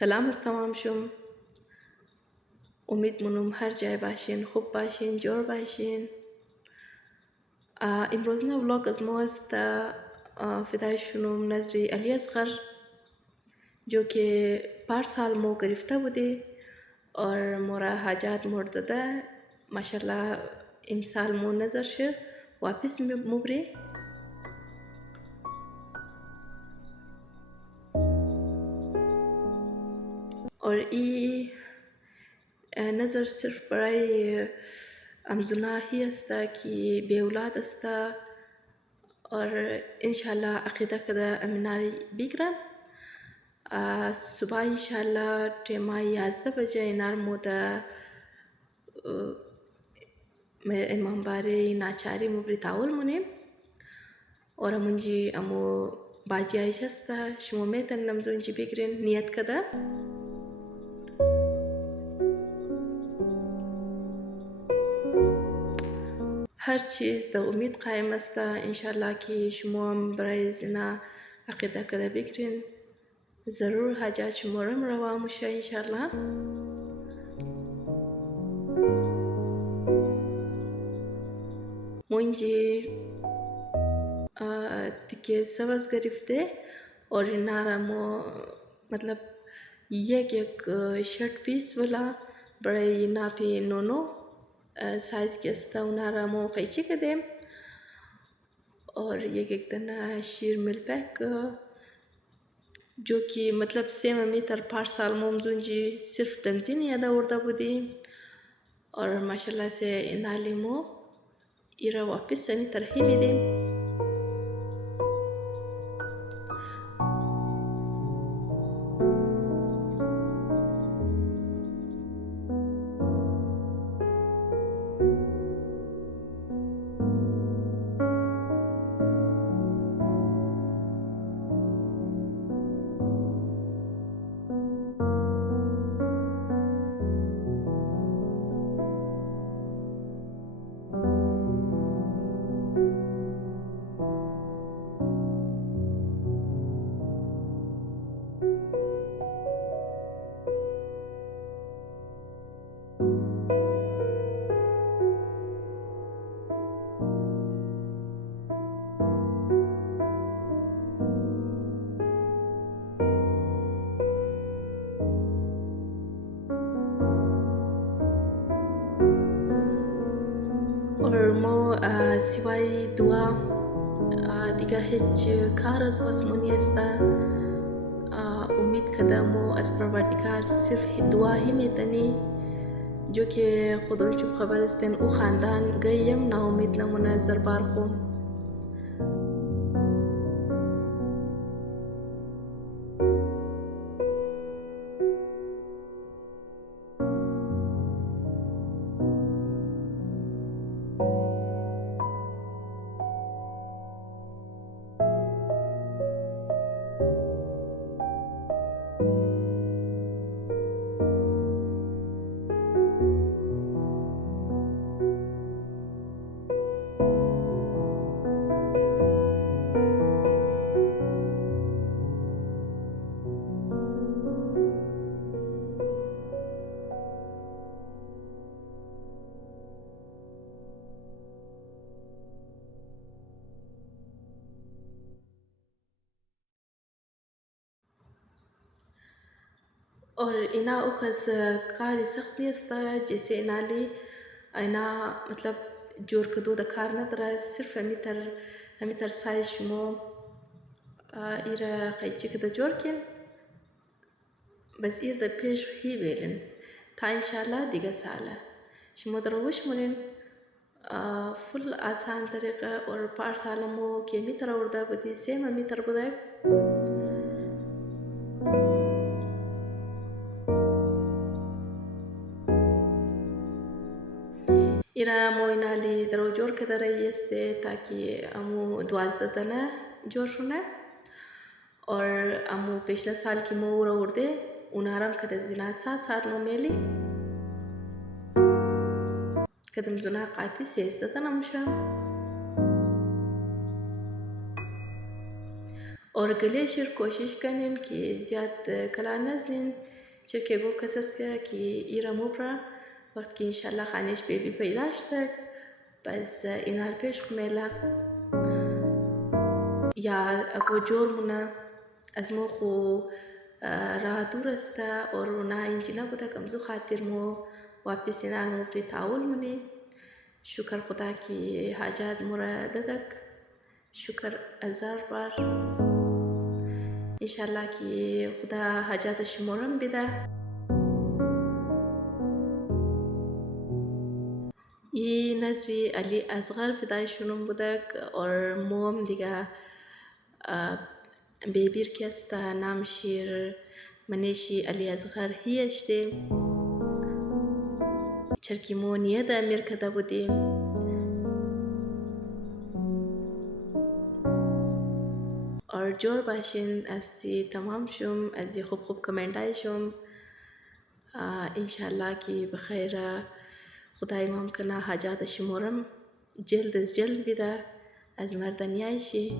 سلام از تمام شم. امید منم هر جای باشین خوب باشین، جور باشین. امروز نه ولاگ از ما است. فدای شنوم نظری علی اصغر जो कि 5 साल मो गिरफ्तार बुदे और मोरा हाजात मुर्ददा माशाल्लाह इमसाल मो नजर शे वापस मुबरे और ई नजर सिर्फ برای امزونا ही استا कि बे औलाद استا और इंशाल्लाह عقیده कदा अमिनारी बिगरा सुबह इंशाल्लाह टेमा 11 बजे इनार मोदा امام باره ناچاری مبری تاول منیم और मुंजी अमो बाजी आयशस्ता شمومه تن نمزونجی بگیرین نیت کده هر چیز در امید قایم است انشالله که شما هم برای زنا عقیده کده بگیرین ضرور حاجات شما رو روا میشه انشالله منجی دیگه سواز گرفته और इनारा मो मतलब एक शर्ट पीस वाला बड़े ना भी नोनो साइज के अस्ता उनारा मो कैची कदे और एक तना शीर मिल पैक जो कि मतलब सेम मीटर 5 साल मोमजुंजी सिर्फ तमजीन यादा उर्दा बुदी और माशाल्लाह से इनाली मो इरा वापस समी तरही में दे और मो सिवाय दुआ دیگه هیچ کار از آسمانی است امید کردم و از پروردگار صرف دعا ही میتونی जो कि خودم چوب خبر استن او خاندان گیم نا امید نمونه از دربار خوم और इना उकस कारी सख्त नहीं अस्ता जैसे इनाली इना मतलब जोर कदो दकार न तरह सिर्फ अमितर साइज شمو إيرا قيتشي كده جوركن بس إير ده بيش هي بيلن تا إن شاء الله ديجا سالة شمو دروش منين فل آسان طريقة और 5 साल मो के मीटर उर्दा बदी सेम मीटर बदाय إيرا مو إنالي درو جور كده رئيسته تاكي أمو 12 تنه جور شونه और अमो पिछले साल की मो उरा उर्दे उनारम कदम जिनात साथ मो मेली कदम जुना قاتي سيستة تنمشا और गले शिर कोशिश करने कि ज़्यादा कला नज़लिन چه گو کساس که ایرا مبرا وقت که انشالله خانش بیبی پیدا شد بس اینار پیش خمیلا یا اگو جور منا از مو خو راه دور است اور نه اینجا نبوده کمزو خاطر مو واپس اینار مو پری تعاول منی شکر خدا کی حاجات مورا ددک شکر 1000 بار انشالله کی خدا حاجات شمورم بده این نظری علی اصغر فدای شنوم بودک اور موم دیگه بیبیر که است نام شیر منیشی علی اصغر هیشتیم چرکی مو نیه امیر کده بودیم اور جور باشین ازی تمام شم ازی خوب کمنت شم انشالله کی بخیر خدای ممکنه حاجات شمورم جلد از جلد بیده از مردنیایشی